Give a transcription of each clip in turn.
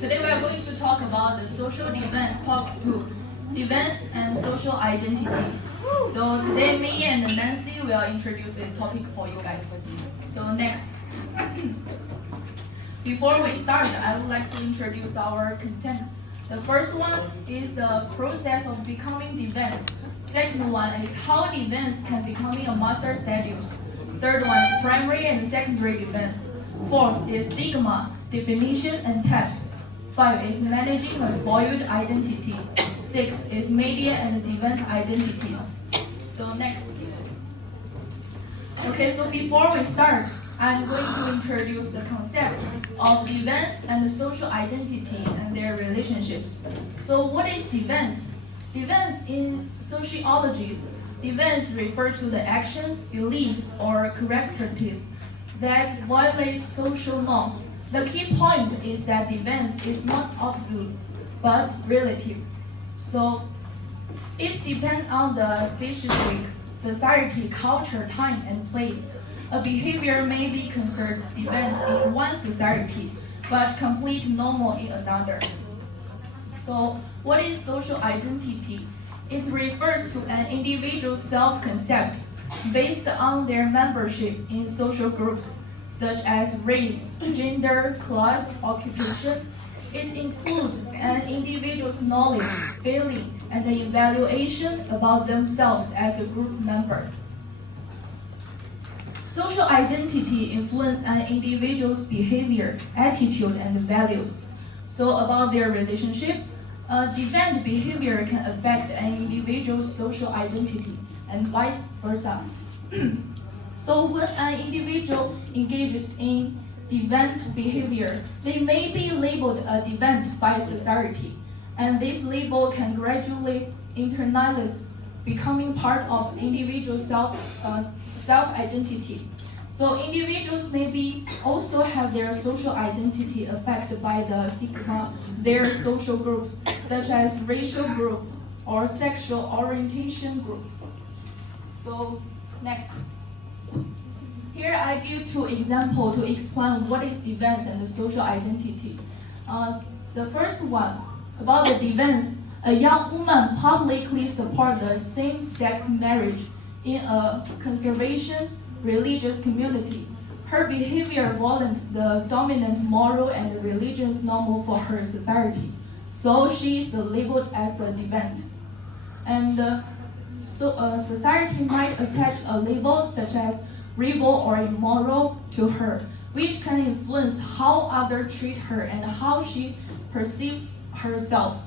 Today we are going to talk about the social defense part 2, defense and social identity. So today me and Nancy will introduce the topic for you guys. So next. Before we start, I would like to introduce our contents. The first one is the process of becoming defense. Second one is how defense can becoming a master status. Third one is primary and secondary defense. Fourth is stigma, definition and types. 5 is managing a spoiled identity. 6 is media and defense identities. So next. Okay, so before we start, I'm going to introduce the concept of defense and social identity and their relationships. So what is defense? Defense in sociology, defense refers to the actions, beliefs, or characteristics that violate social norms. The key point is that defense is not absolute, but relative. So it depends on the specific society, culture, time, and place. A behavior may be considered defense in one society, but complete normal in another. So what is social identity? It refers to an individual's self-concept based on their membership in social groups, such as race, gender, class, occupation. It includes an individual's knowledge, feeling, and evaluation about themselves as a group member. Social identity influences an individual's behavior, attitude, and values. So about their relationship, defense behavior can affect an individual's social identity and vice versa. So when an individual engages in defense behavior, they may be labeled a defense by society, and this label can gradually internalize, becoming part of individual self-identity. So individuals may also have their social identity affected by the stigma, their social groups, such as racial group or sexual orientation group. So next. Here I give 2 examples to explain what is defense and the social identity. The first one, about the defense, a young woman publicly supports the same-sex marriage in a conservation religious community. Her behavior violates the dominant moral and religious norm for her society, so she is labeled as the defense. And society might attach a label such as rebel or immoral to her, which can influence how others treat her and how she perceives herself.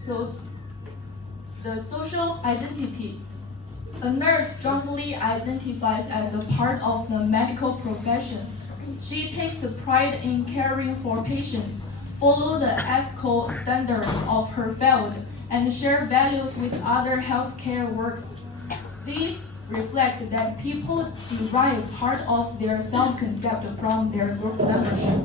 So the social identity. A nurse strongly identifies as a part of the medical profession. She takes pride in caring for patients, follow the ethical standards of her field, and share values with other healthcare workers. These reflect that people derive part of their self-concept from their group membership.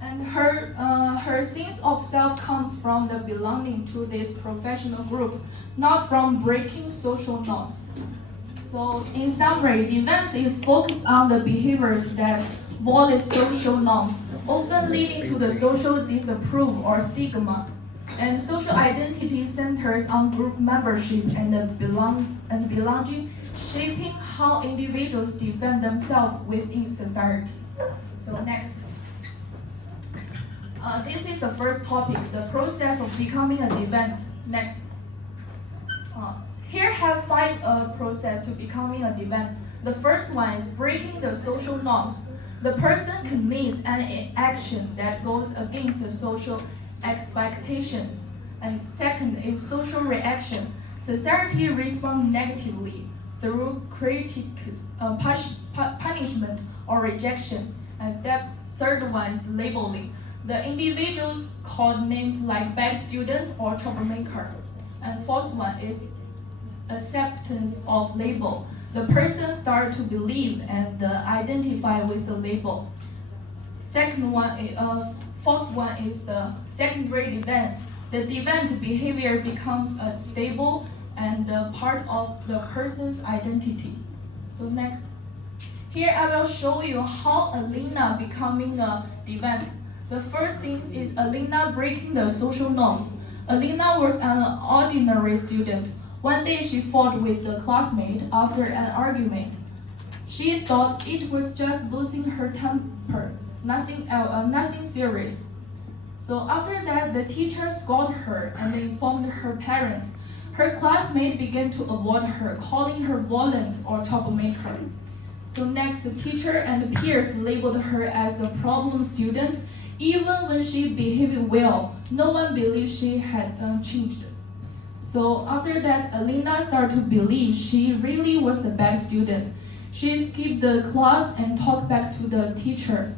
And her sense of self comes from the belonging to this professional group, not from breaking social norms. So in summary, defense is focused on the behaviors that violate social norms, often leading to the social disapproval or stigma. And social identity centers on group membership and belonging, shaping how individuals defend themselves within society. So next. This is the first topic, the process of becoming a defense. Next. Here have 5 process to becoming a defense. The first one is breaking the social norms. The person commits an action that goes against the social expectations. And second is social reaction. Society responds negatively through critiques, punishment, or rejection. And that third one is labeling. The individuals called names like bad student or troublemaker. And fourth one is acceptance of label. The person starts to believe and identify with the label. Fourth one is the secondary defense. The defense behavior becomes stable and part of the person's identity. So next. Here I will show you how Alina becoming a deviant. The first thing is Alina breaking the social norms. Alina was an ordinary student. One day she fought with a classmate after an argument. She thought it was just losing her temper, nothing serious. So after that, the teacher scolded her and informed her parents. Her classmate began to avoid her, calling her violent or troublemaker. So next, the teacher and peers labeled her as a problem student. Even when she behaved well, no one believed she had changed. So after that, Alina started to believe she really was a bad student. She skipped the class and talked back to the teacher.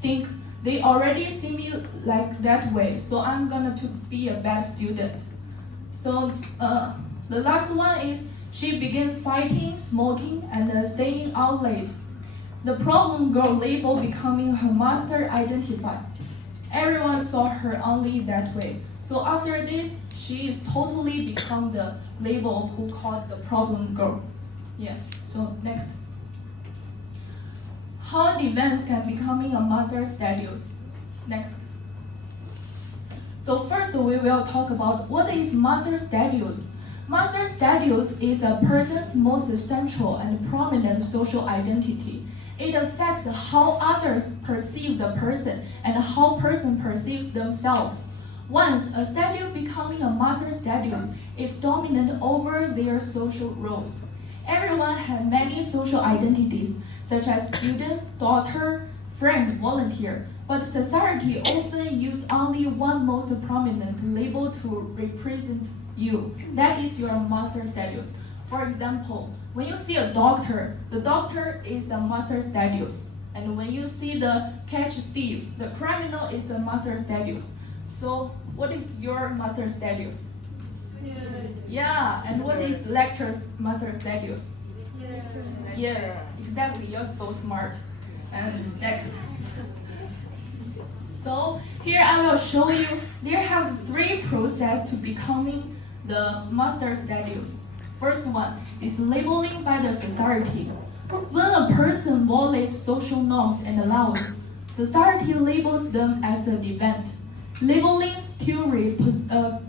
Think they already see me like that way, so I'm gonna to be a bad student. So the last one is she began fighting, smoking, and staying out late. The problem girl label becoming her master identified. Everyone saw her only that way. So after this, she is totally become the label who called the problem girl. Yeah, so next. How deviance can becoming a master status. Next. So first we will talk about what is master status. Master status is a person's most central and prominent social identity. It affects how others perceive the person and how person perceives themselves. Once a status becoming a master status, it's dominant over their social roles. Everyone has many social identities, such as student, daughter, friend, volunteer, but society often uses only one most prominent label to represent you. That is your master status. For example, when you see a doctor, the doctor is the master status. And when you see the catch thief, the criminal is the master status. So what is your master status? Yeah, and what is lecturer's master status? Yes, exactly, you're so smart. And next. So here I will show you, there have 3 processes to becoming the master status. First one is labeling by the society. When a person violates social norms and laws, society labels them as a deviant. Labeling theory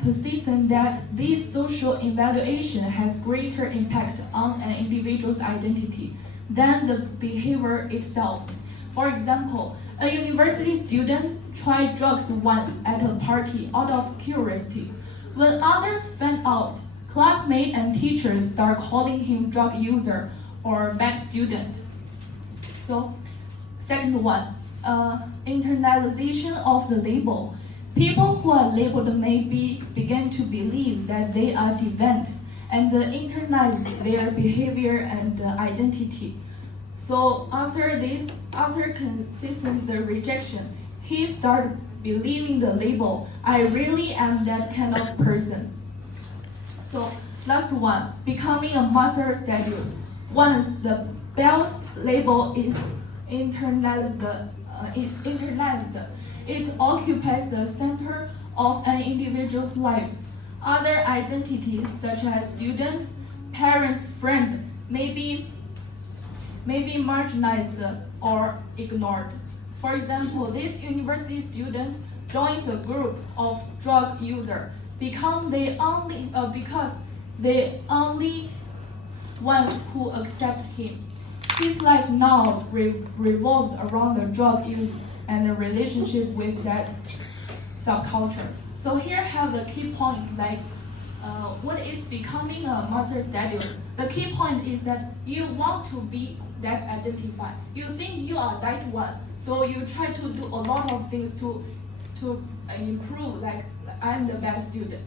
persistent that this social evaluation has greater impact on an individual's identity than the behavior itself. For example, a university student tried drugs once at a party out of curiosity. When others found out, classmates and teachers start calling him drug user or bad student. So, second one, internalization of the label. People who are labeled may begin to believe that they are deviant and internalize their behavior and identity. So after this, after consistent the rejection, he started believing the label, I really am that kind of person. So last one, becoming a master status. Once the Bell's label is internalized, it occupies the center of an individual's life. Other identities such as student, parents, friend may be marginalized or ignored. For example, this university student joins a group of drug users because they only ones who accept him. His life now revolves around the drug use and the relationship with that subculture. So here have the key point, like what is becoming a master status. The key point is that you want to be that identified. You think you are that one, so you try to do a lot of things to improve, like I'm the best student.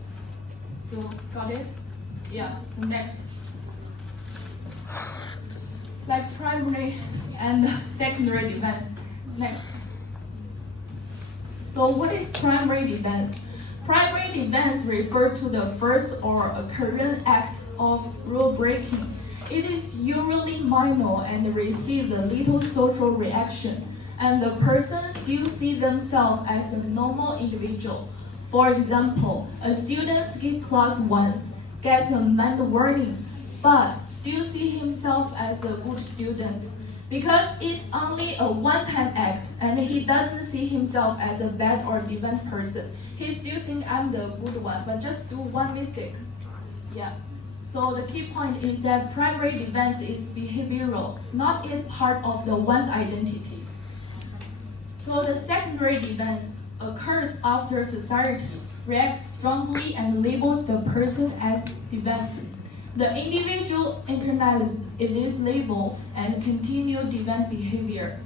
So got it? Yeah, so next. Like primary and secondary defense. Next. So what is primary defense? Primary defense refers to the first or occurrence act of rule breaking. It is usually minor and receives a little social reaction, and the person still sees themselves as a normal individual. For example, a student skips class once. gets a mind warning, but still see himself as a good student. Because it's only a one-time act, and he doesn't see himself as a bad or deviant person. He still thinks I'm the good one, but just do one mistake. Yeah. So the key point is that primary deviance is behavioral, not yet part of the one's identity. So the secondary deviance occurs after society reacts strongly and labels the person as deviant. The individual internalizes this label and continue deviant behavior.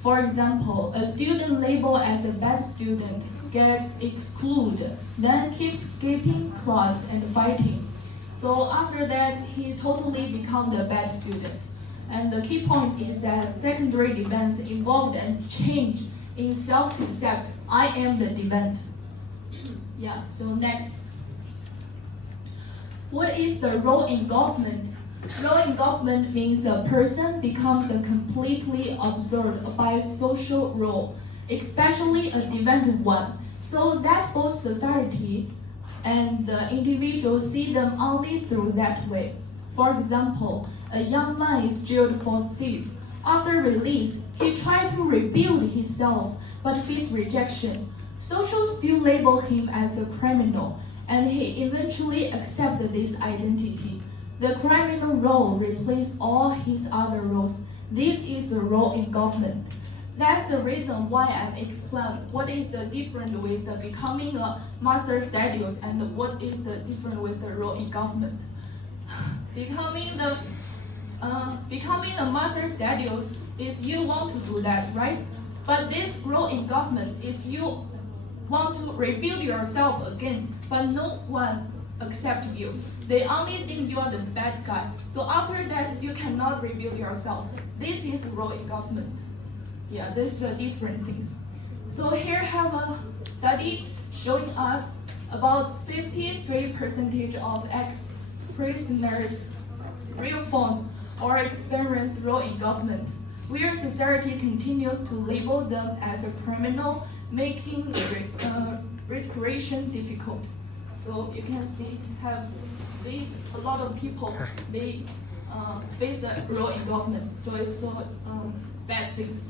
For example, a student labeled as a bad student gets excluded, then keeps skipping class and fighting. So after that, he totally becomes a bad student. And the key point is that secondary deviance involved a change in self-concept. I am the deviant. Yeah, so next. What is the role engulfment? Role engulfment means a person becomes completely absorbed by a social role, especially a deviant one, so that both society and the individual see them only through that way. For example, a young man is jailed for thief. After release, he tried to rebuild himself, but faced rejection. Social still label him as a criminal, and he eventually accepted this identity. The criminal role replaced all his other roles. This is a role engulfment. That's the reason why I explained what is the different with the becoming a master studios and what is the different with the role engulfment. Becoming the master studios is you want to do that, right? But this role engulfment is you want to rebuild yourself again, but no one accepts you. They only think you are the bad guy. So after that, you cannot rebuild yourself. This is role engulfment. Yeah, this is the different things. So here have a study showing us about 53% of ex-prisoners reform or experience role engulfment, where society continues to label them as a criminal, making restoration difficult. So you can see have these a lot of people they face the role engulfment. So it's so bad things.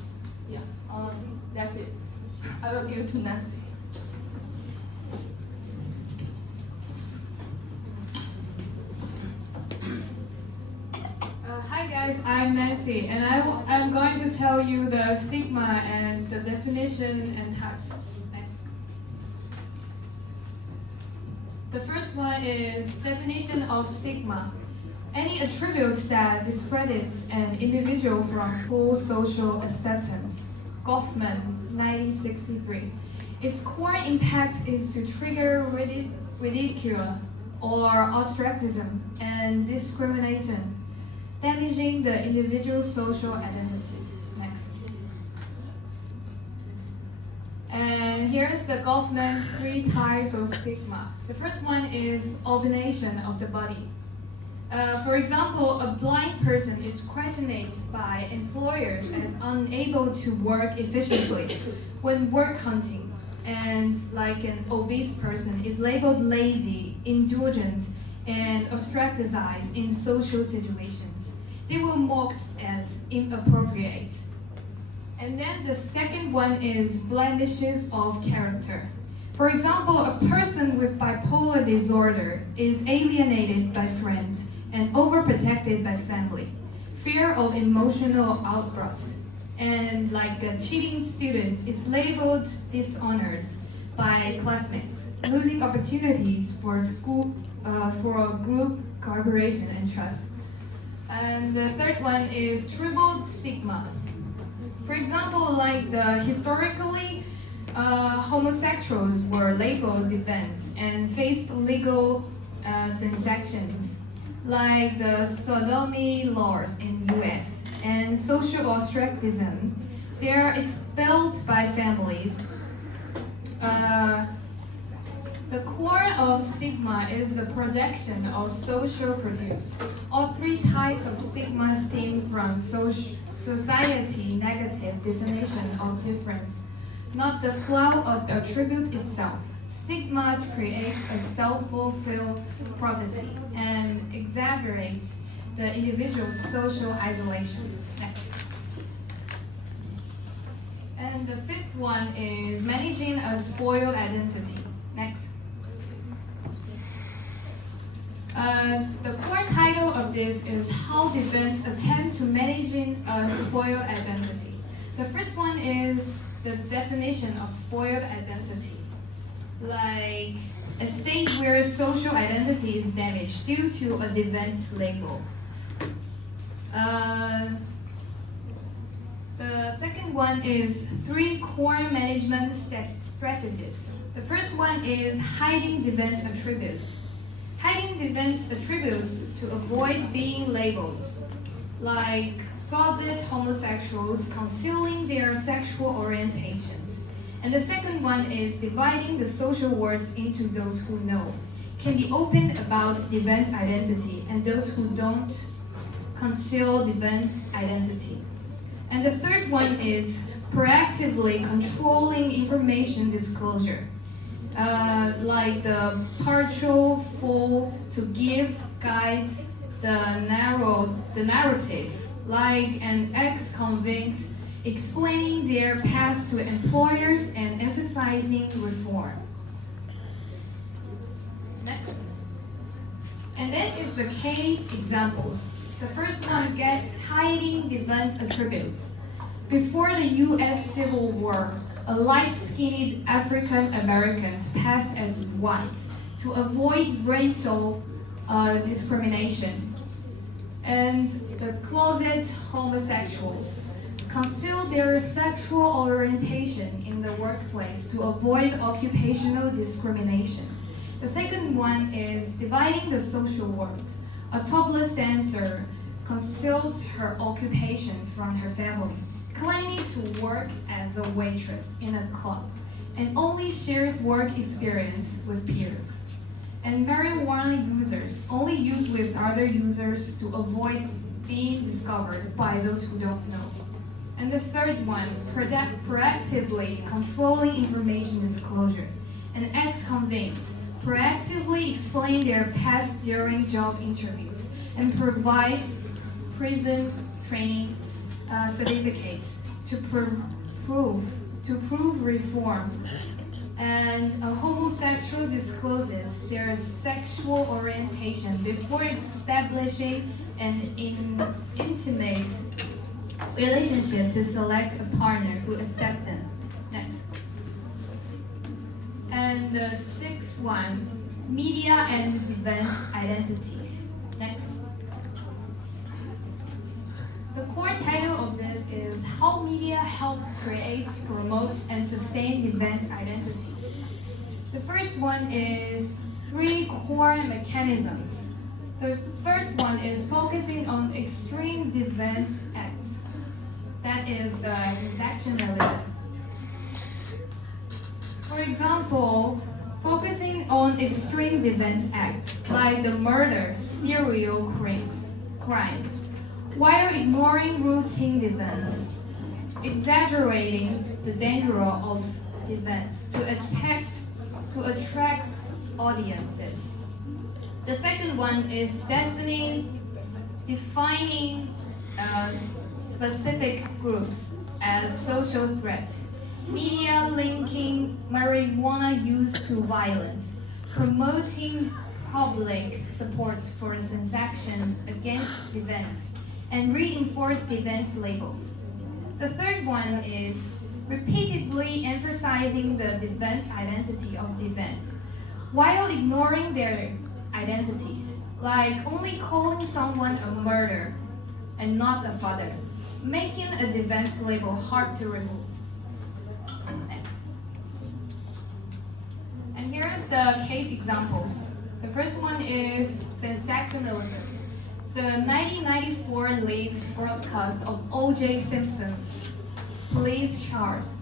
Yeah, that's it. I will give to Nancy. Hi guys, I'm Nancy, and I'm going to tell you the stigma and the definition and types. Next. The first one is definition of stigma. Any attribute that discredits an individual from full social acceptance. Goffman, 1963. Its core impact is to trigger ridicule or ostracism and discrimination, damaging the individual's social identity. Next. And here's the Goffman's 3 types of stigma. The first one is abomination of the body. For example, a blind person is questioned by employers as unable to work efficiently when work hunting, and like an obese person is labeled lazy, indulgent, and ostracized in social situations. They were mocked as inappropriate. And then the second one is blemishes of character. For example, a person with bipolar disorder is alienated by friends and overprotected by family. Fear of emotional outburst. And like a cheating student is labeled dishonors by classmates, losing opportunities for school, for group cooperation and trust. And the third one is triple stigma. For example, like the historically homosexuals were labeled deviants and faced legal sanctions, like the sodomy laws in US and social ostracism. They are expelled by families. The core of stigma is the projection of social produce. All 3 types of stigma stem from society negative definition of difference, not the flaw of the attribute itself. Stigma creates a self-fulfilled prophecy and exaggerates the individual's social isolation. Next. And the fifth one is managing a spoiled identity. Next. The core title of this is How Defense Attempt to Managing a Spoiled Identity. The first one is the definition of spoiled identity. Like a state where social identity is damaged due to a defense label. The second one is 3 core management strategies. The first one is hiding defense attributes. Hiding defense attributes to avoid being labeled, like closet homosexuals concealing their sexual orientations. And the second one is dividing the social words into those who know, can be open about defense identity, and those who don't conceal defense identity. And the third one is proactively controlling information disclosure, like the partial, full, to give, guide the narrative, like an ex-convict explaining their past to employers and emphasizing reform. Next. And then is the case examples. The first one, get hiding defense attributes. Before the US Civil War, a light-skinned African Americans passed as white to avoid racial discrimination. And the closet homosexuals conceal their sexual orientation in the workplace to avoid occupational discrimination. The second one is dividing the social world. A topless dancer conceals her occupation from her family, claiming to work as a waitress in a club, and only shares work experience with peers. And marijuana users only use with other users to avoid being discovered by those who don't know. And the third one, proactively controlling information disclosure. An ex-convict proactively explain their past during job interviews and provides prison training certificates to prove reform. And a homosexual discloses their sexual orientation before establishing an intimate relationship to select a partner who accepts them. Next. And the sixth one, media and defense identities. Next. The core title of this is How Media Help Create, Promote, and Sustain Defense Identity. The first one is 3 core mechanisms. The first one is focusing on extreme defense acts. That is the transactionalism. For example, focusing on extreme defense acts like the murder, serial crimes, while ignoring routine defense, exaggerating the danger of defense to attract audiences. The second one is defining specific groups as social threats. Media linking marijuana use to violence, promoting public support for transaction against defense, and reinforce defense labels. The third one is repeatedly emphasizing the defense identity of defense, while ignoring their identities, like only calling someone a murderer and not a father, making a defense label hard to remove. Next. And here is the case examples. The first one is sensationalism. The 1994 Leaves broadcast of O.J. Simpson police charges.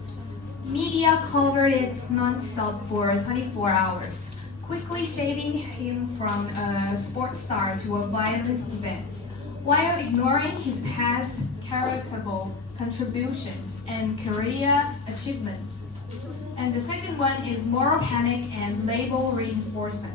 Media covered it non-stop for 24 hours, quickly shading him from a sports star to a violent event, while ignoring his past charitable contributions and career achievements. And the second one is moral panic and label reinforcement.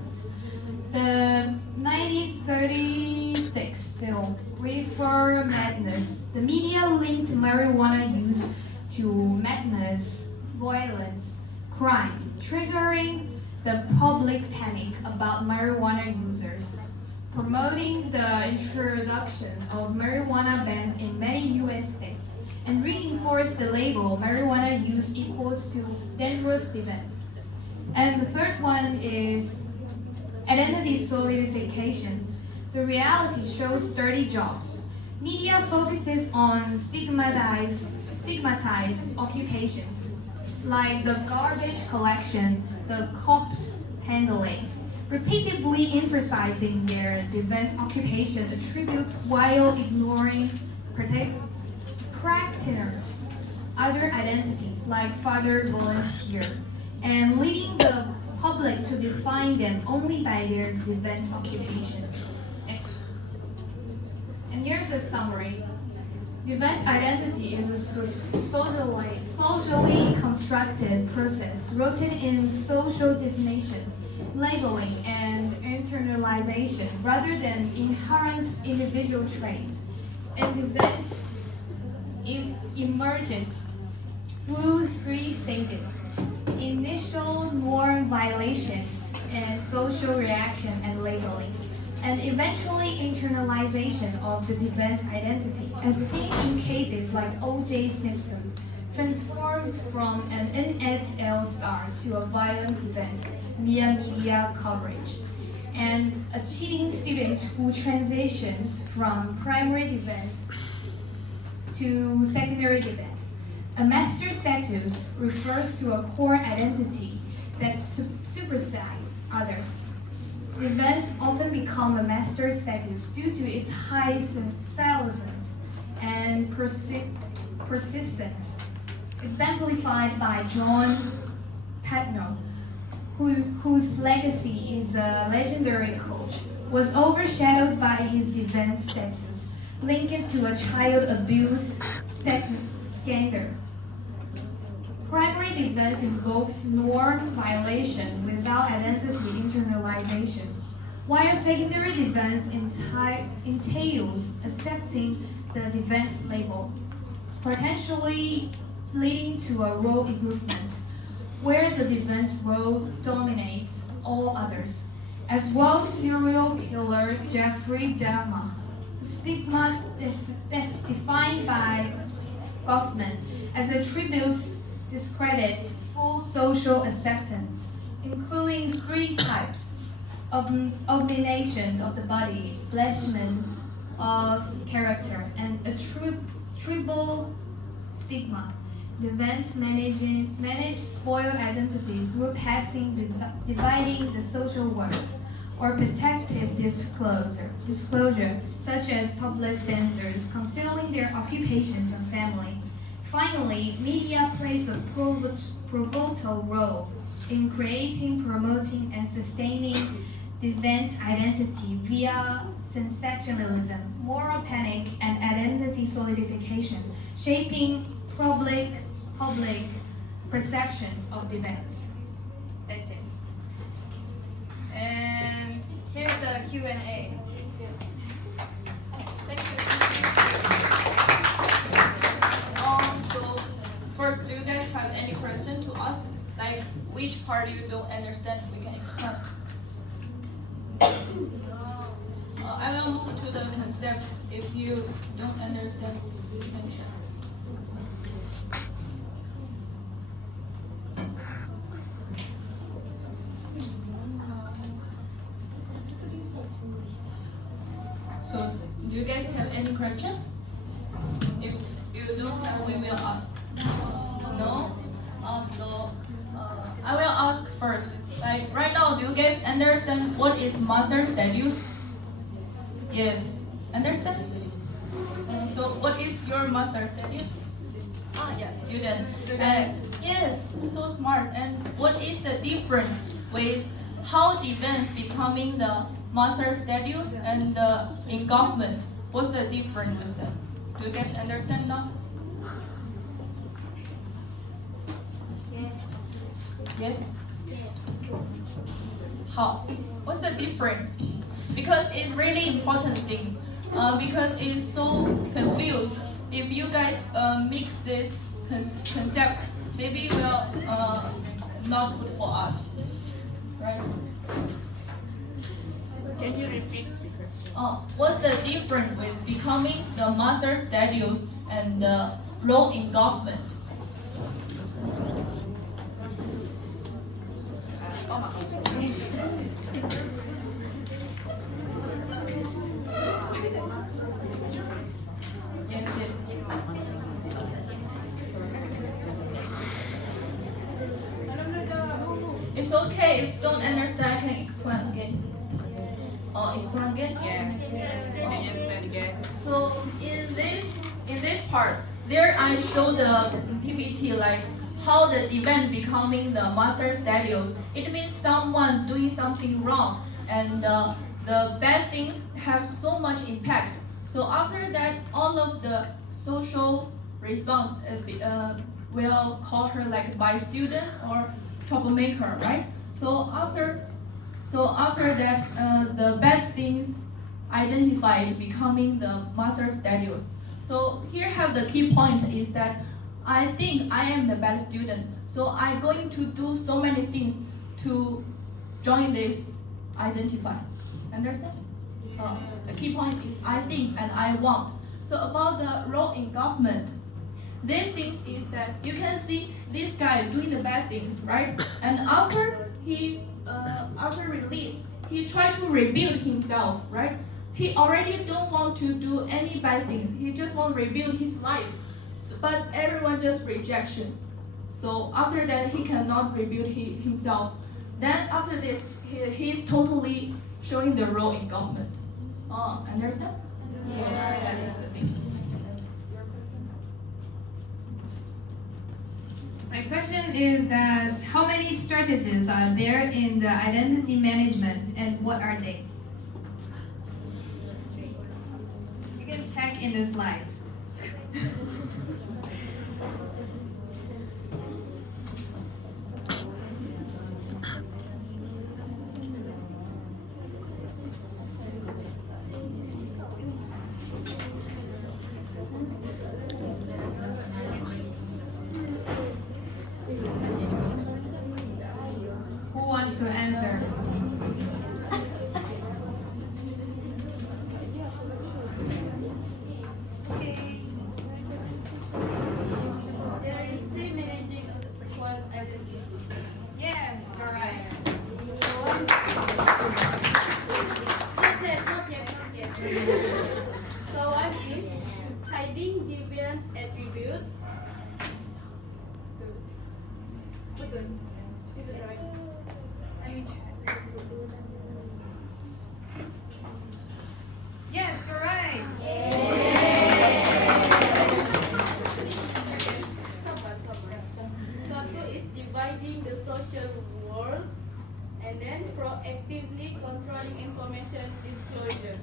The 1936 film Reefer Madness, the media linked marijuana use to madness, violence, crime, triggering the public panic about marijuana users, promoting the introduction of marijuana bans in many US states, and reinforced the label marijuana use equals to dangerous events. And the third one is identity solidification. The reality shows dirty jobs. Media focuses on stigmatized occupations, like the garbage collection, the cops handling, repeatedly emphasizing their defense occupation attributes while ignoring practitioners' other identities like father volunteer, and leading the public to define them only by their defense occupation. And here's the summary. Defense identity is a socially constructed process rooted in social definition, labeling, and internalization rather than inherent individual traits. And defense emerges through three stages: initial norm violation and social reaction and labeling, and eventually internalization of the defense identity, as seen in cases like O.J. Simpson, transformed from an NFL star to a violent defense via media coverage, and a cheating student who transitions from primary defense to secondary defense. A master status refers to a core identity that supersedes others. Defense often become a master status due to its high salience and persistence, exemplified by John Patno, whose legacy is a legendary coach, was overshadowed by his defense status, linked to a child abuse scandal. Primary defense involves norm violation without identity internalization, while secondary defense entails accepting the defense label, potentially leading to a role improvement, where the defense role dominates all others. As well, serial killer Jeffrey Dahmer, stigma defined by Goffman as attributes discredit full social acceptance, including three types: abominations of the body, blasphemous of character, and a triple stigma. Defense manage spoiled identity through dividing the social words, or protective disclosure, such as topless dancers concealing their occupations and family. Finally, media plays a pivotal role in creating, promoting, and sustaining defense identity via sensationalism, moral panic, and identity solidification, shaping public perceptions of defense. That's it. And here's the Q&A. Yes. Thank you. So first, do you guys have any question to ask? Like which part you don't understand, we can explain. I will move to the concept. If you don't understand, you can share. So, do you guys have any question? If you don't have, we will ask. No? I will ask first. Like right now, do you guys understand what is master status? Yes. Understand? So what is your master status? Yes, student. Yes, so smart. And what is the different ways how defense becoming the master status and the engulfment? What's the difference with them? Do you guys understand now? Yes. Yes? How? What's the difference? Because it's really important things. Because it's so confused. If you guys mix this concept, maybe it will not good for us, right? Can you repeat the question? What's the difference with becoming the master status and the role in government? Yes, yes. It's okay if don't understand, I can explain again. Explain again? Yeah. Can you explain again? So in this part, there I show the PPT like how the event becoming the master status. It means someone doing something wrong, and the bad things have so much impact. So after that, all of the social response will call her like by student or troublemaker, right? So after that, the bad things identified becoming the master status. So here have the key point is that I think I am the bad student. So I'm going to do so many things to join this identify. Understand? The key point is I think and I want. So about the role in government, they think is that you can see this guy doing the bad things, right? And after release, he tried to rebuild himself, right? He already don't want to do any bad things. He just want to rebuild his life. But everyone just rejection. So after that, he cannot rebuild himself. Then after this, he's totally showing the role in government. Understand? Yeah. That is the thing. My question is that how many strategies are there in the identity management and what are they? You can check in the slides. Who wants to answer? There is pre-managing of the one identity. Yes, you're right. Not yet. So one is hiding deviant attributes. Betul. Is it right? I mean, Yes, you're right. sabar. Satu is dividing the social worlds, and then proactively controlling information disclosure.